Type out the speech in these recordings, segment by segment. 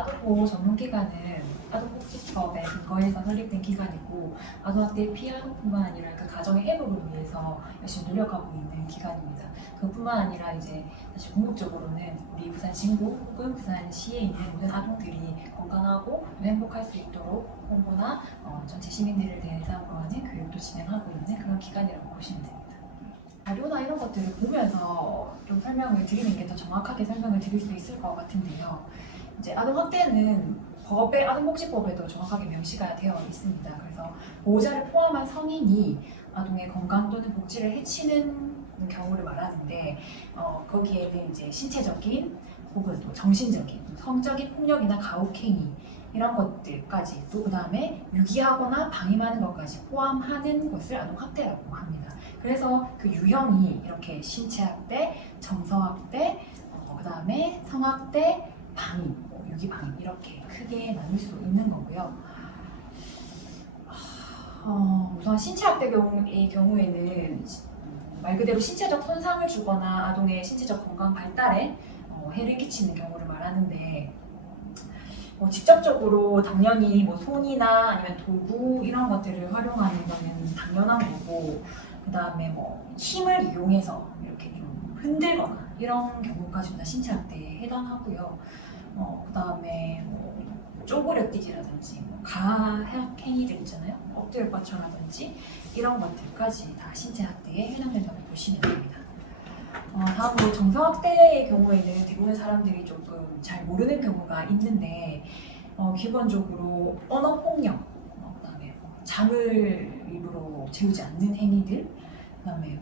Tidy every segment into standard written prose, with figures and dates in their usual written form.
아동보호 전문기관은 아동복지법에 근거해서 설립된 기관이고 아동학대 피해뿐만 아니라 그 가정의 회복을 위해서 열심히 노력하고 있는 기관입니다. 그뿐만 아니라 이제 사실 궁극적으로는 우리 부산 진구 혹은 부산시에 있는 모든 아동들이 건강하고 행복할 수 있도록 홍보나 전체 시민들을 대상으로 하는 교육도 진행하고 있는 그런 기관이라고 보시면 됩니다. 자료나 이런 것들을 보면서 좀 설명을 드리는 게 더 정확하게 설명을 드릴 수 있을 것 같은데요. 이제 아동학대는 아동복지법에도 정확하게 명시가 되어 있습니다. 그래서 보호자를 포함한 성인이 아동의 건강 또는 복지를 해치는 경우를 말하는데 거기에는 이제 신체적인 혹은 또 정신적인, 성적인 폭력이나 가혹행위 이런 것들까지 또 그 다음에 유기하거나 방임하는 것까지 포함하는 것을 아동학대라고 합니다. 그래서 그 유형이 이렇게 신체학대, 정서학대, 그 다음에 성학대, 방임, 유기방임 이렇게 크게 나눌 수 있는 거고요. 우선 신체학대 경우에는 말 그대로 신체적 손상을 주거나 아동의 신체적 건강 발달에 해를 끼치는 경우를 말하는데 직접적으로 당연히 손이나 아니면 도구 이런 것들을 활용하는 거는 당연한 거고 그 다음에 힘을 이용해서 이렇게 좀 흔들거나 이런 경우까지도 다 신체학대에 해당하고요. 그 다음에 쪼그려뛰기라든지 가학행위들 있잖아요. 엎드려 뻗쳐라든지 이런 것들까지 다 신체학대에 해당된다고 보시면 됩니다. 다음으로 정서학대의 경우에는 대부분 사람들이 조금 잘 모르는 경우가 있는데 기본적으로 언어폭력, 그다음에 잠을 일부러 재우지 않는 행위들, 그다음에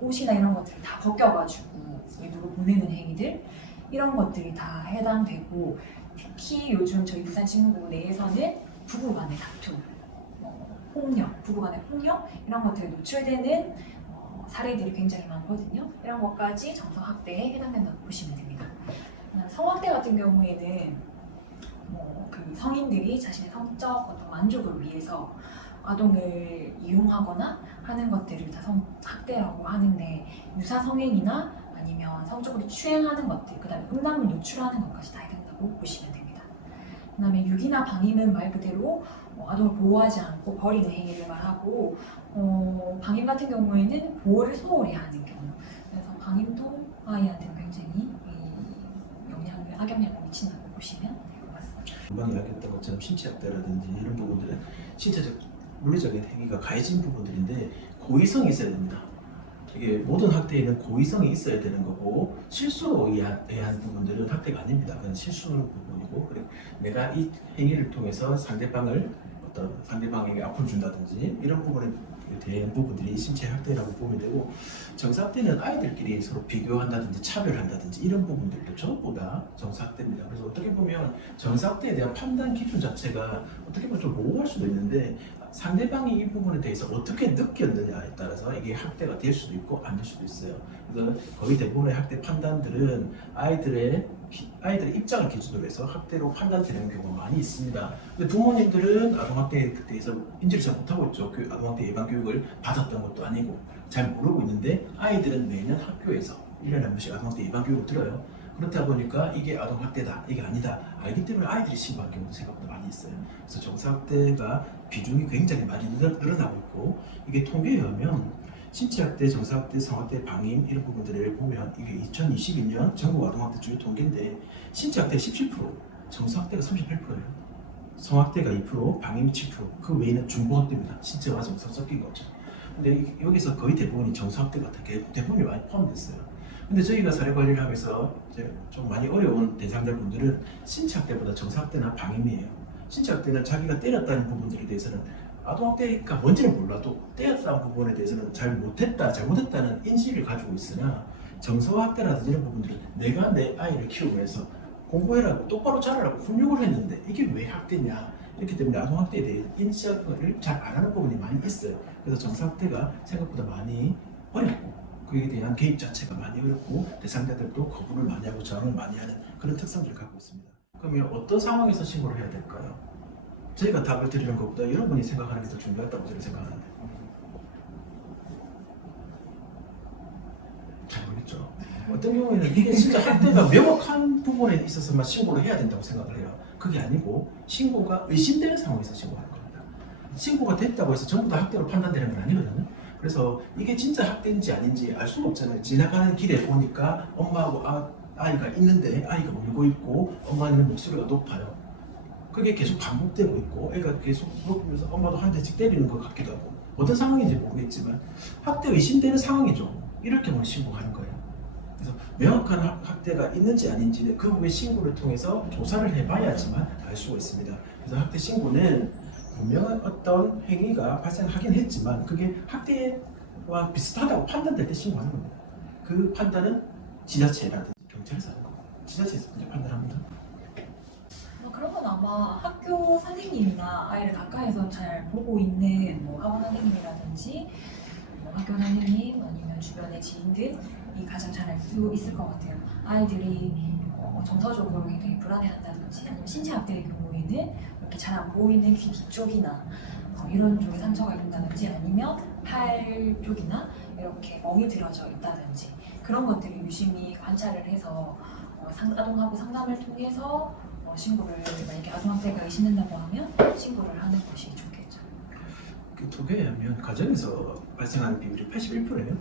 옷이나 이런 것들을 다 벗겨가지고 일부러 보내는 행위들 이런 것들이 다 해당되고 특히 요즘 저희 부산 친구 내에서는 부부간의 다툼, 폭력, 부부간의 폭력 이런 것들에 노출되는 사례들이 굉장히 많거든요. 이런 것까지 정서학대에 해당된다고 보시면 됩니다. 성학대 같은 경우에는 그 성인들이 자신의 성적 어떤 만족을 위해서 아동을 이용하거나 하는 것들을 다 성학대라고 하는데 유사성행위나 아니면 성적으로 추행하는 것들, 그 다음에 음란물 노출하는 것까지 다 해당된다고 보시면 됩니다. 그 다음에 유기나 방임은 말 그대로 아동을 보호하지 않고 버리는 행위를 말하고 방임 같은 경우에는 보호를 소홀히 하는 경우 그래서 방임도 아이한테는 굉장히 악영향을 미친다고 보시면 될 것 같습니다. 금방 이야기했던 것처럼 신체학대라든지 이런 부분들은 신체적 물리적인 행위가 가해진 부분들인데 고의성이 있어야 됩니다. 이게 모든 학대에는 고의성이 있어야 되는 거고 실수로 의한 부분들은 학대가 아닙니다. 그건 실수는 부분이고 그리고 내가 이 행위를 통해서 상대방에게 아픔을 준다든지 이런 부분에 대한 부분들이 신체 학대라고 보면 되고 정서학대는 아이들끼리 서로 비교한다든지 차별한다든지 이런 부분들도 전부 다 정서학대입니다. 그래서 어떻게 보면 정서학대에 대한 판단 기준 자체가 어떻게 보면 좀 모호할 수도 있는데 상대방이 이 부분에 대해서 어떻게 느꼈느냐에 따라서 이게 학대가 될 수도 있고 안 될 수도 있어요. 그래서 거의 대부분의 학대 판단들은 아이들의 입장을 기준으로 해서 학대로 판단되는 경우가 많이 있습니다. 근데 부모님들은 아동학대에 대해서 인지를 잘 못하고 있죠. 아동학대 예방 교육을 받았던 것도 아니고 잘 모르고 있는데 아이들은 매년 학교에서 1년에 한 번씩 아동학대 예방 교육을 들어요. 그렇다 보니까 이게 아동학대다, 이게 아니다 알기 때문에 아이들이 신고한 경우도 생각보다 많이 있어요. 그래서 정서학대가 비중이 굉장히 많이 늘어나고 있고 이게 통계에 의하면 신체학대, 정서학대, 성학대, 방임 이런 부분들을 보면 이게 2022년 전국 아동학대 주요 통계인데 신체학대 17%, 정서학대가 38%예요. 성학대가 2%, 방임이 7%, 그 외에는 중고학대입니다. 신체와 정서 섞인 거죠. 근데 여기서 거의 대부분이 정서학대가 대부분이 많이 포함됐어요. 근데 저희가 사례 관리를 하면서 이제 좀 많이 어려운 대상자분들은 신체학대보다 정서학대나 방임이에요. 신체학대는 자기가 때렸다는 부분들에 대해서는 아동학대가 뭔지는 몰라도 때렸다는 부분에 대해서는 잘못했다는 인식을 가지고 있으나 정서학대라든지 이런 부분들은 내가 내 아이를 키우면서 공부해라고 똑바로 자라라고 훈육을 했는데 이게 왜 학대냐 이렇기 때문에 아동학대에 대해 인식을 잘 안 하는 부분이 많이 있어요. 그래서 정서학대가 생각보다 많이 어렵고 그에 대한 개입 자체가 많이 어렵고 대상자들도 거부를 많이 하고 저항을 많이 하는 그런 특성들을 갖고 있습니다. 그러면 어떤 상황에서 신고를 해야 될까요? 저희가 답을 드리는 것보다 여러분이 생각하는 게 더 중요하다고 저는 생각하는데 잘 모르겠죠? 어떤 경우에는 이게 진짜 학대가 명확한 부분에 있어서만 신고를 해야 된다고 생각을 해요. 그게 아니고 신고가 의심되는 상황에서 신고하는 겁니다. 신고가 됐다고 해서 전부 다 학대로 판단되는 건 아니거든요. 그래서 이게 진짜 학대인지 아닌지 알 수가 없잖아요. 지나가는 길에 보니까 엄마하고 아이가 있는데 아이가 울고 있고 엄마는 목소리가 높아요. 그게 계속 반복되고 있고 애가 계속 그러면서 엄마도 한 대씩 때리는 것 같기도 하고 어떤 상황인지 모르겠지만 학대 의심되는 상황이죠. 이럴 경우는 신고하는 거예요. 그래서 명확한 학대가 있는지 아닌지는 그 후에 신고를 통해서 조사를 해봐야지만 알 수가 있습니다. 그래서 학대 신고는 분명한 어떤 행위가 발생하긴 했지만 그게 학대와 비슷하다고 판단될 때 신고하는 겁니다. 그 판단은 지자체라든지 경찰에서 하는 겁니다. 지자체에서 그냥 판단합니다. 그러면 아마 학교 선생님이나 아이를 가까이서 잘 보고 있는 뭐 학원 선생님이라든지 뭐 학교 선생님 아니면 주변의 지인들이 가장 잘 알 수 있을 것 같아요. 아이들이 정서적으로 굉장히 불안해한다든지 아니면 신체 학대의 경우에는 이렇게 잘 안 보이는 귀 뒤쪽이나 이런 쪽에 상처가 있다든지 아니면 팔 쪽이나 이렇게 멍이 들어져 있다든지 그런 것들을 유심히 관찰을 해서 아동하고 상담을 통해서 신고를 만약에 아동학대가 의심된다고 하면 신고를 하는 것이 좋겠죠. 통계하면 가정에서 발생하는 비율이 81%예요.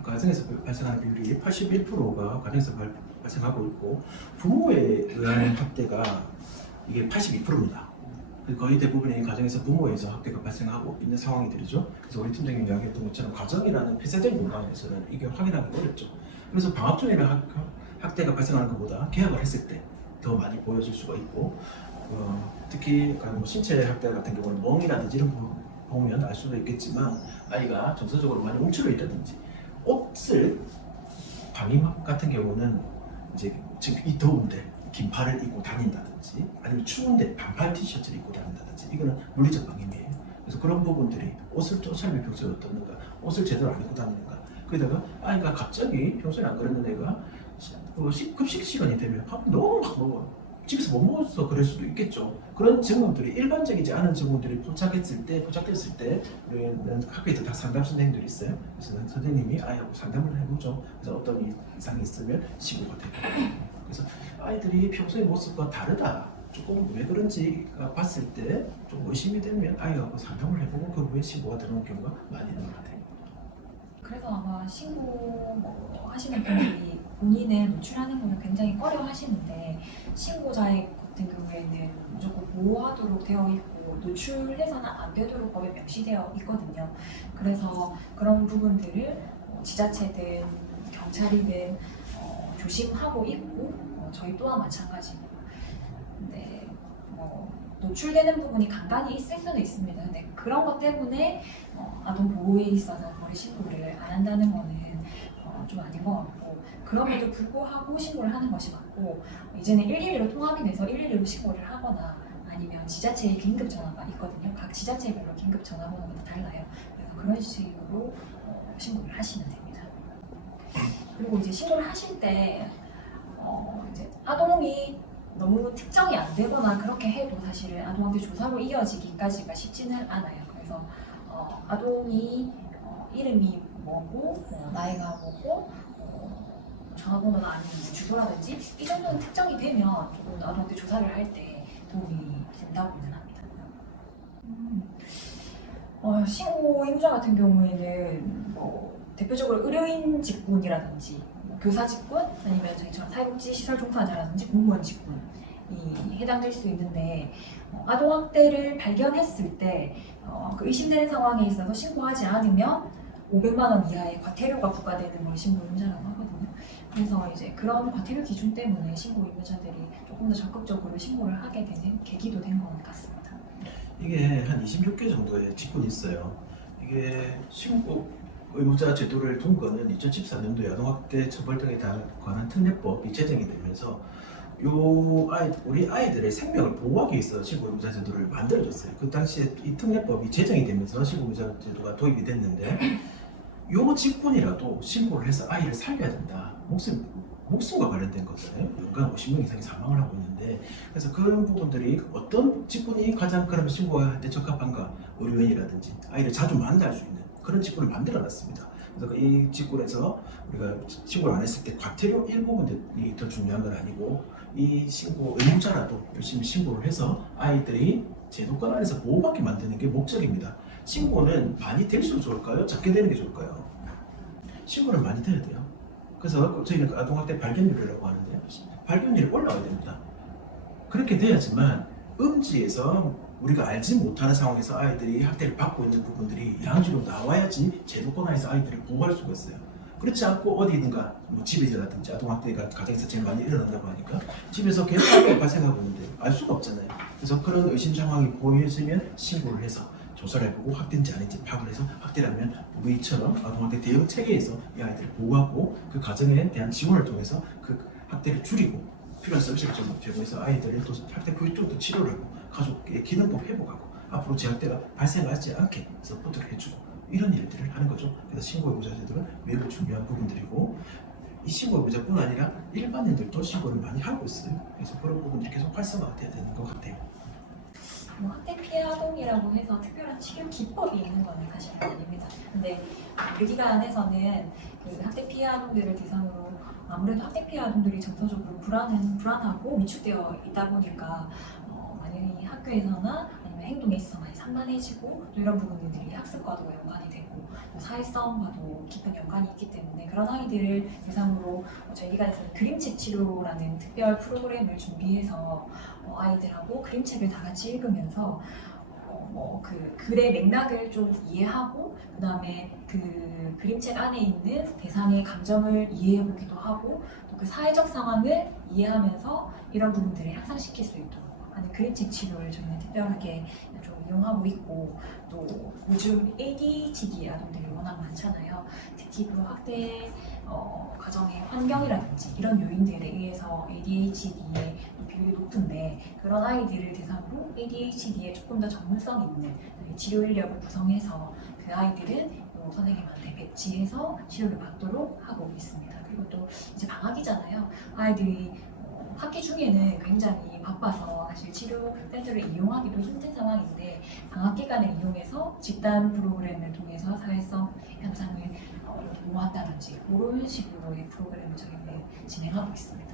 가정에서 발생하는 비율이 81%가 가정에서 발생하고 있고 부모에 의한 학대가 이게 82%입니다. 거의 대부분의 가정에서 부모에서 학대가 발생하고 있는 상황이들이죠. 그래서 우리 팀장님이 이야기했던 것처럼 가정이라는 폐쇄된 공간에서는 이게 확인하기 어렵죠. 그래서 방학 중에는 학대가 발생하는 것보다 개학을 했을 때 더 많이 보여질 수가 있고 특히 뭐 신체 학대 같은 경우는 멍이라든지 이런 거 보면 알 수도 있겠지만 아이가 정서적으로 많이 움츠러 있다든지 옷을 방임 같은 경우는 이제 지금 이 더운데 긴팔을 입고 다닌다든지 아니면 추운데 반팔 티셔츠를 입고 다닌다든지 이거는 물리적 방임이에요. 그래서 그런 부분들이 옷을 쫓아내면 평소에 어떻는가, 옷을 제대로 안 입고 다니는가. 거기다가 아이가 갑자기 평소에 안 그랬는 애가 급식 시간이 되면 밥 너무 막 먹어요. 집에서 못 먹어서 그럴 수도 있겠죠. 그런 증후들이 일반적이지 않은 증후들이 포착됐을 때 우리는 학교에도 다 상담 선생님들이 있어요. 그래서 선생님이 아이하고 상담을 해보죠. 그래서 어떤 이상이 있으면 신고가 되고. 그래서 아이들이 평소의 모습과 다르다. 조금 왜 그런지가 봤을 때 좀 의심이 되면 아이하고 상담을 해보고 그 후에 신고가 들어오는 경우가 많이 있는 것 같아요. 그래서 아마 신고 하시는 분들이 본인을 노출하는 거는 굉장히 꺼려 하시는데 신고자의 같은 경우에는 무조건 보호하도록 되어 있고 노출해서는 안 되도록 법에 명시되어 있거든요. 그래서 그런 부분들을 지자체든 경찰이든 조심하고 있고 저희 또한 마찬가지고 근데 노출되는 부분이 간간히 있을 수는 있습니다. 근데 그런 것 때문에 아동 보호에 있어서 거리 신고를 안 한다는 거는 좀 아닌 것 같고 그럼에도 불구하고 신고를 하는 것이 맞고 이제는 112로 통합이 돼서 112로 신고를 하거나 아니면 지자체의 긴급 전화가 있거든요. 각 지자체별로 긴급 전화번호가 다 달라요. 그래서 그런 식으로 신고를 하시면 됩니다. 그리고 이제 신고를 하실 때 이제 아동이 너무 특정이 안 되거나 그렇게 해도 사실은 아동학대 조사로 이어지기까지가 쉽지는 않아요. 그래서 아동이 이름이 뭐고 나이가 뭐고 전화번호나 아니면 주소라든지 이 정도는 특정이 되면 조금 아동학대 조사를 할 때 도움이 된다고는 합니다. 신고 임자 같은 경우에는 대표적으로 의료인 직군이라든지 교사 직군 아니면 저희처럼 사회복지 시설 종사자라든지 공무원 직군이 해당될 수 있는데 아동학대를 발견했을 때 그 의심되는 상황에 있어서 신고하지 않으면 500만 원 이하의 과태료가 부과되는 걸 신고 의무자라고 하거든요. 그래서 이제 그런 과태료 기준 때문에 신고 의무자들이 조금 더 적극적으로 신고를 하게 되는 계기도 된 것 같습니다. 이게 한 26개 정도의 직군이 있어요. 이게 신고 의무자 제도를 둔 거는 2014년도에 아동학대 처벌 등에 관한 특례법이 제정이 되면서 우리 아이들의 생명을 보호하기 위해서 신고 의무자 제도를 만들어줬어요. 그 당시에 이 특례법이 제정이 되면서 신고 의무자 제도가 도입이 됐는데 요 직군이라도 신고를 해서 아이를 살려야 된다. 목숨과 관련된 거잖아요. 연간 50명 이상이 사망을 하고 있는데 그래서 그런 부분들이 어떤 직군이 가장 그러면 신고할 때 적합한가 의료인이라든지 아이를 자주 만날 수 있는 그런 직군을 만들어놨습니다. 그래서 이 직군에서 우리가 신고를 안 했을 때 과태료 일부분이 더 중요한 건 아니고 이 신고 의무자라도 열심히 신고를 해서 아이들이 제도권 안에서 보호받게 만드는 게 목적입니다. 신고는 많이 될수록 좋을까요? 적게 되는 게 좋을까요? 신고는 많이 돼야 돼요. 그래서 저희는 아동학대 발견율이라고 하는데요. 발견율이 올라가야 됩니다. 그렇게 돼야지만 음지에서 우리가 알지 못하는 상황에서 아이들이 학대를 받고 있는 부분들이 양지로 나와야지 제도권 안에서 아이들을 보호할 수가 있어요. 그렇지 않고 어디든가 뭐 집에서라든지 아동학대가 가정에서 제일 많이 일어난다고 하니까 집에서 계속 학대가 발생하고 있는데 알 수가 없잖아요. 그래서 그런 의심 상황이 보여지면 신고를 해서 조사를 해보고 학대인지 아닌지 파악을 해서 학대라면 우리처럼 아동학대 대응 체계에서 이 아이들을 보호하고 그 가정에 대한 지원을 통해서 그 학대를 줄이고 필요한 서비스를 좀 제공해서 아이들을 또 학대 후유 쪽도 치료를 하고 가족의 기능도 회복하고 앞으로 재학대가 발생하지 않게 서포트를 해주고 이런 일들을 하는 거죠. 그래서 신고의무자 제도는 매우 중요한 부분들이고 이 신고의무자뿐 아니라 일반인들도 신고를 많이 하고 있어요. 그래서 그런 부분들이 계속 활성화가 돼야 되는 것 같아요. 뭐 학대 피해 아동이라고 해서 특별한 치료 기법이 있는 건 사실은 아닙니다. 근데 우리 기관에서는 그 학대 피해 아동들을 대상으로 아무래도 학대 피해 아동들이 정서적으로 불안하고 위축되어 있다 보니까 많이 학교에서나 아니면 행동에 있어서 많이 산만해지고 또 이런 부분들이 학습과도 연관이 되고 또 사회성과도 깊은 연관이 있기 때문에 그런 아이들을 대상으로 저희 기관에서는 그림책 치료라는 특별 프로그램을 준비해서 아이들하고 그림책을 다 같이 읽으면서 그 글의 맥락을 좀 이해하고 그 다음에 그 그림책 안에 있는 대상의 감정을 이해해 보기도 하고 또 그 사회적 상황을 이해하면서 이런 부분들을 향상시킬 수 있도록 하는 그림책 치료를 저희는 특별하게 좀 이용하고 있고 또 요즘 ADHD 아동들이 워낙 많잖아요. 특히 그 학대 가정의 환경이라든지 이런 요인들에 의해서 ADHD의 비율이 높은데 그런 아이들을 대상으로 ADHD에 조금 더 전문성 있는 치료 인력을 구성해서 그 아이들은 선생님한테 배치해서 치료를 받도록 하고 있습니다. 그리고 또 이제 방학이잖아요. 아이들이 학기 중에는 굉장히 바빠서 사실 치료센터를 이용하기도 힘든 상황인데 방학 기간을 이용해서 집단 프로그램을 통해서 사회성 향상을 이렇게 모았다든지 그런 식으로의 프로그램을 저희는 진행하고 있습니다.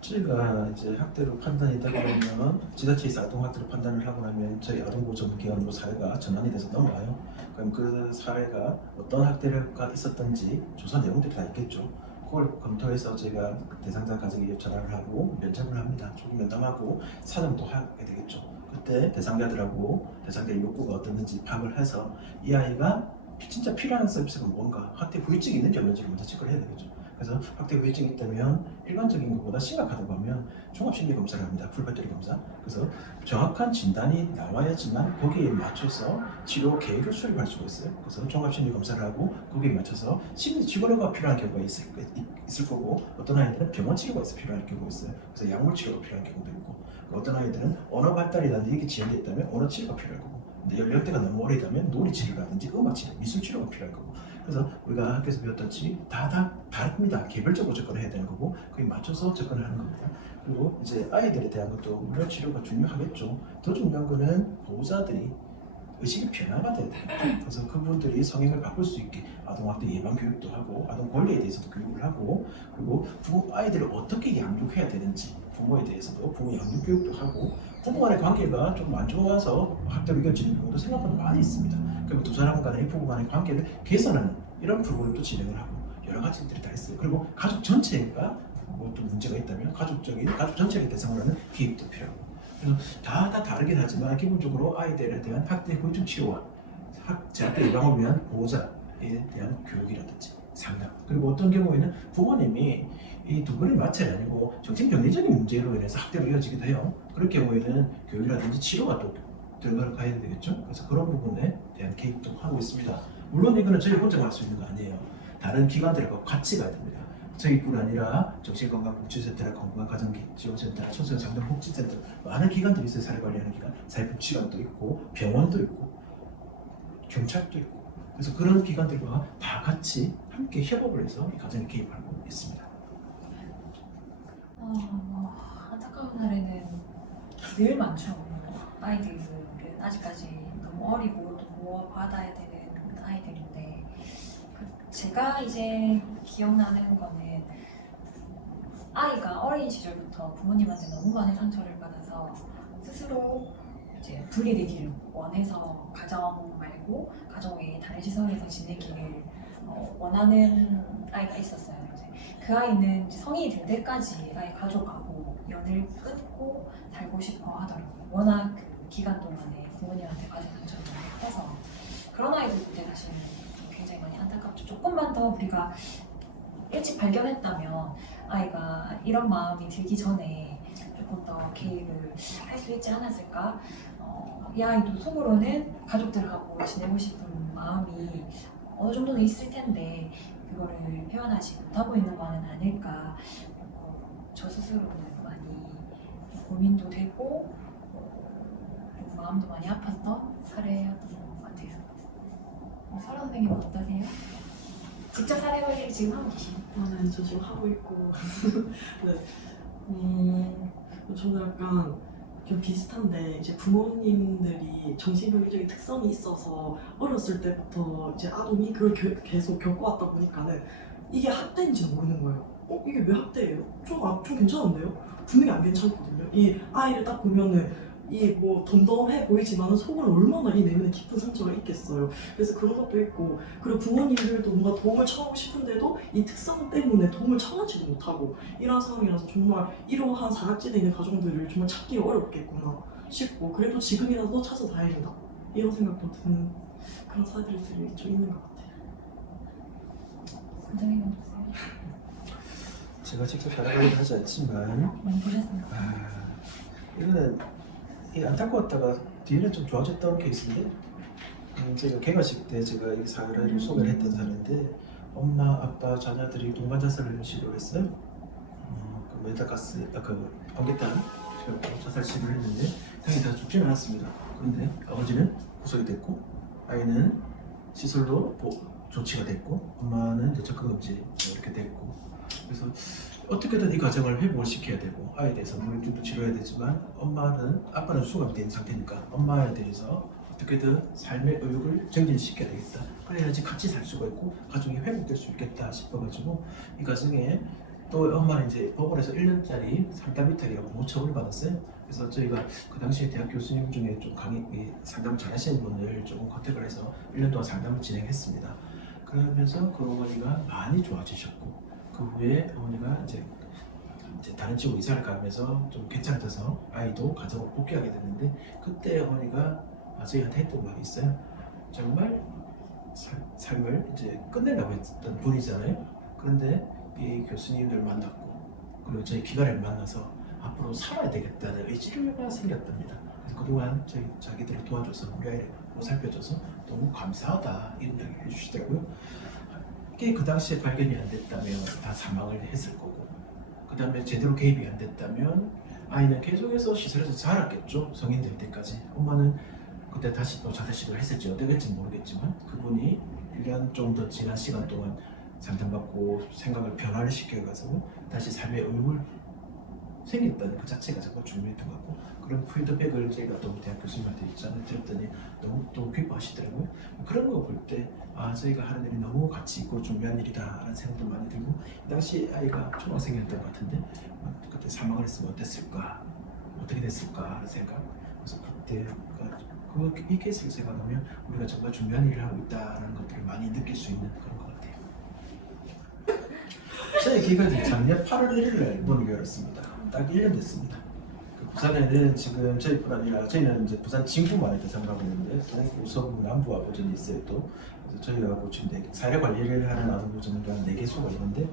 저희가 이제 학대로 판단이 되고 나면 지자체에서 아동학대로 판단을 하고 나면 저희 아동보호 전문기관으로 사례가 전환이 돼서 넘어와요. 그럼 그 사례가 어떤 학대가 있었던지 조사 내용들이 다 있겠죠. 그걸 검토해서 저희가 대상자 가족에 전화를 하고 면접을 합니다. 조기 면담하고 사정도 하게 되겠죠. 그때 대상자들하고 대상자의 욕구가 어떻는지 파악을 해서 이 아이가 진짜 필요한 서비스가 뭔가 학대 후유증이 있는지 없는지를 먼저 체크를 해야 되겠죠. 그래서 학대 후유증이 있다면 일반적인 것보다 심각하다고 하면 종합심리검사를 합니다. 풀배터리 검사. 그래서 정확한 진단이 나와야지만 거기에 맞춰서 치료 계획을 수립할 수가 있어요. 그래서 종합심리검사를 하고 거기에 맞춰서 심리치료가 필요한 경우가 있을 거고 어떤 아이들은 병원 치료가 필요한 경우가 있어요. 그래서 약물 치료가 필요한 경우도 있고 어떤 아이들은 언어 발달이라든지 이게 지연되어 있다면 언어 치료가 필요할 거고 근데 연령대가 너무 오래되면 놀이 치료라든지 음악 치료, 미술 치료가 필요할 거고 그래서 우리가 학교에서 배웠듯이 다 다릅니다. 개별적으로 접근을 해야 되는 거고 거기에 맞춰서 접근을 하는 겁니다. 그리고 이제 아이들에 대한 것도 물론 치료가 중요하겠죠. 더 중요한 거는 보호자들이 의식의 변화가 돼야 돼요. 그래서 그분들이 성향을 바꿀 수 있게 아동학대 예방 교육도 하고 아동 권리에 대해서도 교육을 하고 그리고 아이들을 어떻게 양육해야 되는지 부모에 대해서도 부모 양육 교육도 하고 부부 간의 관계가 좀 안 좋아서 학대로 이어지는 경우도 생각보다 많이 있습니다. 그리고 두 사람 간의 부부 간의 관계를 개선하는 이런 프로그램도 진행을 하고 여러 가지 일들이 다 있어요. 그리고 가족 전체가 뭐 또 문제가 있다면 가족 전체를 대상으로 하는 개입도 필요하고 그래서 다 다르긴 하지만 기본적으로 아이들에 대한 학대 후유증 치료와 재학대 예방을 위한 보호자에 대한 교육이라든지 상담 그리고 어떤 경우에는 부모님이 이 두 분의 마찰이 아니고 정신병리적인 문제로 인해서 학대로 이어지기도 해요. 그럴 경우에는 교육이라든지 치료가 또 들어가야 되겠죠. 그래서 그런 부분에 대한 개입도 하고 있습니다. 물론 이거는 저희 혼자만 할 수 있는 거 아니에요. 다른 기관들과 같이 가야 됩니다. 저희뿐 아니라 정신건강복지센터나 건강가정지원센터, 청소년장년복지센터 많은 기관들이 있어요. 사회관리하는 기관, 사회복지관도 있고 병원도 있고 경찰도 있고 그래서 그런 기관들과 다 같이 함께 협업을 해서 이 과정에 개입하고 있습니다. 안타까운 사례는 늘 많죠. 아이들은 아직까지 너무 어리고 또 보호받아야 되는 아이들인데 제가 이제 기억나는 거는 아이가 어린 시절부터 부모님한테 너무 많은 상처를 받아서 스스로 이제 분리되기를 원해서 가정 말고 가정 외에 다른 시설에서 지내기를 원하는 아이가 있었어요. 이제 그 아이는 이제 성인이 될 때까지 아예 가족하고 연을 끊고 살고 싶어 하더라고요. 워낙 그 기간 동안에 부모님한테 받은 상처가 너무 커서 그런 아이들 때 사실 좀 굉장히 많이 안타깝죠. 조금만 더 우리가 일찍 발견했다면 아이가 이런 마음이 들기 전에 조금 더 개입을 할 수 있지 않았을까? 이 아이도 속으로는 가족들하고 지내고 싶은 마음이 어느 정도는 있을 텐데 그거를 표현하지 못하고 있는 거는 아닐까. 저 스스로는 많이 고민도 되고 좀 마음도 많이 아팠던 사례였던 것 같아요. 설아 선생님은 어떠세요? 직접 사례 관리를 지금 하고 계시나요? 네, 저 지금 하고 있고. 네. 저는 약간 좀 비슷한데 이제 부모님들이 정신병리적인 특성이 있어서 어렸을 때부터 이제 아동이 그걸 계속 겪어왔다 보니까는 이게 학대인지 모르는 거예요. 이게 왜 학대예요? 좀 괜찮은데요? 분명히 안 괜찮거든요. 이 아이를 딱 보면은 이 뭐 덤덤해 보이지만 속은 얼마나 이 내면에 깊은 상처가 있겠어요. 그래서 그런 것도 있고, 그리고 부모님들도 뭔가 도움을 청하고 싶은데도 이 특성 때문에 도움을 청하지도 못하고 이런 상황이라서 정말 이러한 사각지대에 있는 가정들을 정말 찾기가 어렵겠구나 싶고, 그래도 지금이라도 찾아 다행이다 이런 생각도 드는 그런 사례들이 좀 있는 것 같아요. 선생님은 어떠세요? 제가 직접 살아보긴 하지 않지만 많이 보셨습니다. 이거는 안타까웠다가 뒤에는 좀 좋아졌던 케이스인데 제가 개관식 때 제가 이 사례를 소개를 했던 사례인데 엄마, 아빠, 자녀들이 동반 자살을 시도했어요. 그 메타가스, 그 방개탄 자살 시도를 했는데 당연히 다 죽지는 않았습니다. 그런데 아버지는 구속이 됐고 아이는 시설로 조치가 됐고 엄마는 이제 접근금지 이렇게 됐고, 그래서 어떻게든 이 과정을 회복을 시켜야 되고 아이에 대해서 물질도 치료해야 되지만 아빠는 수감된 상태니까 엄마에 대해서 어떻게든 삶의 의욕을 정진시켜야 되겠다. 그래야지 같이 살 수가 있고 가정이 회복될 수 있겠다 싶어가지고 이 과정에 또 엄마는 이제 법원에서 1년짜리 상담 위탁이라고 모처분을 받았어요. 그래서 저희가 그 당시에 대학 교수님 중에 좀 상담을 잘하시는 분을 조금 컨택을 해서 1년 동안 상담을 진행했습니다. 그러면서 그 어머니가 많이 좋아지셨고 그 후에 어머니가 이제 다른 집으로 이사를 가면서 좀 괜찮아져서 아이도 가정을 복귀하게 됐는데 그때 어머니가 저희한테 했던 말이 있어요. 정말 삶을 이제 끝내려고 했던 분이잖아요. 그런데 이 교수님들 만났고 그리고 저희 기관을 만나서 앞으로 살아야 되겠다는 의지가 생겼답니다. 그래서 그동안 자기들을 도와줘서 우리 아이를 보살펴줘서 너무 감사하다 이런 이야기 해주시더라고요. 이게 그 당시에 발견이 안 됐다면 다 사망을 했을 거고, 그 다음에 제대로 개입이 안 됐다면 아이는 계속해서 시설에서 자랐겠죠. 성인 될 때까지. 엄마는 그때 다시 또 자살 시도를 했을지 어떻겠지 모르겠지만 그분이 1년 좀 더 지난 시간 동안 상담받고 생각을 변화를 시켜가지고 다시 삶의 의욕을 생겼다는 그 자체가 정말 중요했던 것 같고, 그런 피드백을 저희가 또 대학 교수님한테 있잖아요 들었더니 너무 또 기뻐하시더라고요. 그런 거 볼 때 저희가 하는 일이 너무 가치 있고 중요한 일이다 라는 생각도 많이 들고, 이 당시 아이가 초등학생이었던 것 같은데 그때 사망을 했으면 어땠을까, 어떻게 됐을까 하는 생각. 그래서 그때 이 케이스를 생각하면 우리가 정말 중요한 일을 하고 있다는 것들을 많이 느낄 수 있는 그런 것 같아요. 저희 기관이 작년 8월 1일 날 문을 열었습니다. 딱 1년 됐습니다. 부산에는 지금 저희뿐 아니라 저희는 이제 부산 진구만 해도 장가고 있는데 동구, 서구, 남부 아보전이 있어요 또. 그래서 저희하고 지금 사회 관리를 하는 아동보전도 한 4개소가 있는데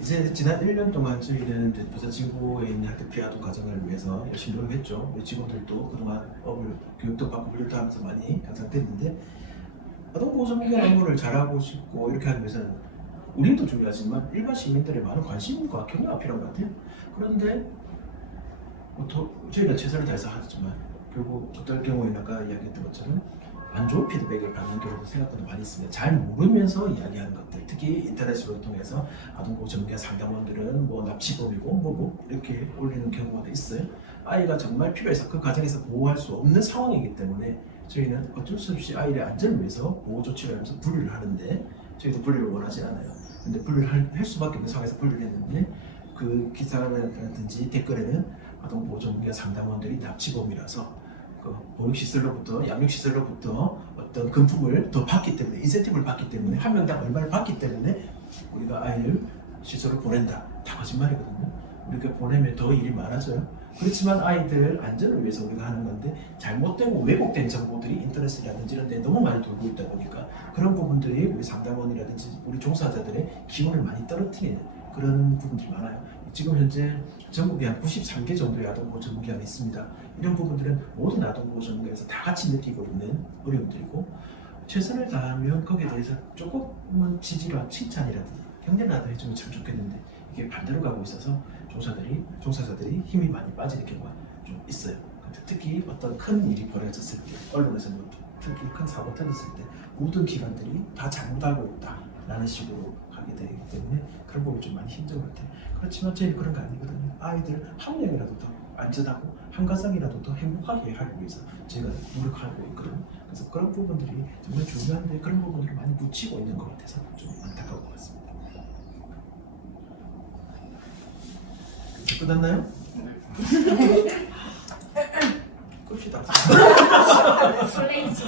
이제 지난 1년 동안 저희는 이제 부산 진구에 있는 학대 피해 아동 가정을 위해서 열심히 노력했죠. 우리 직원들도 그동안 업을 교육도 받고 훈련도 하면서 많이 향상됐는데 아동보호전기관 업무를 잘하고 싶고 이렇게 하기 위해서는 우리도 중요하지만 일반 시민들의 많은 관심과 격려가 필요한 것 같아요. 그런데 저희가 최선을 다해서 하지만 결국 어떨 경우에는 아까 이야기했던 것처럼 안 좋은 피드백을 받는 경우도 생각보다 많이 있습니다. 잘 모르면서 이야기하는 것들, 특히 인터넷으로 통해서 아동보호 전문가 상담원들은 뭐 납치범이고 뭐고 이렇게 올리는 경우가 있어요. 아이가 정말 필요해서 그 과정에서 보호할 수 없는 상황이기 때문에 저희는 어쩔 수 없이 아이의 안전을 위해서 보호 조치를 하면서 분리를 하는데 저희도 분리를 원하지 않아요. 근데 분리를 할 수밖에 없는 상황에서 분리를 했는데 그 기사라든지 댓글에는 아동보호전문가 상담원들이 납치범이라서 그 보육시설로부터 양육시설로부터 어떤 금품을 더 받기 때문에 인센티브를 받기 때문에 한 명당 얼마를 받기 때문에 우리가 아이를 시설로 보낸다. 다 거짓말이거든요. 우리가 보내면 더 일이 많아져요. 그렇지만 아이들 안전을 위해서 우리가 하는 건데 잘못되고 왜곡된 정보들이 인터넷이라든지 이런 데 너무 많이 돌고 있다 보니까 그런 부분들이 우리 상담원이라든지 우리 종사자들의 기원을 많이 떨어뜨리는 그런 부분들이 많아요. 지금 현재 전국에 한 93개 정도의 아동보호 전문기관이 있습니다. 이런 부분들은 모든 아동보호 전문가에서 다 같이 느끼고 있는 어려움들이고 최선을 다하면 거기에 대해서 조금은 지지와 칭찬이라든지 격려라도 해주면 참 좋겠는데 이게 반대로 가고 있어서 종사자들이 힘이 많이 빠지는 경우가 좀 있어요. 특히 어떤 큰 일이 벌어졌을 때 언론에서 뭐 특히 큰 사고 터졌을 때 모든 기관들이 다 잘못하고 있다라는 식으로 하게 되기 때문에 그런 부분이 좀 많이 힘든 것 같아요. 그렇지만 저희는 그런 거 아니거든요. 아이들 한 명이라도 더 안전하고 한 가정이라도 더 행복하게 하기 위해서 저희가 노력하고 있거든요. 그래서 그런 부분들이 정말 중요한데 그런 부분들을 많이 묻히고 있는 것 같아서 좀 안타까운 것 같습니다. 끝났나요? 끕시다. 설레이지.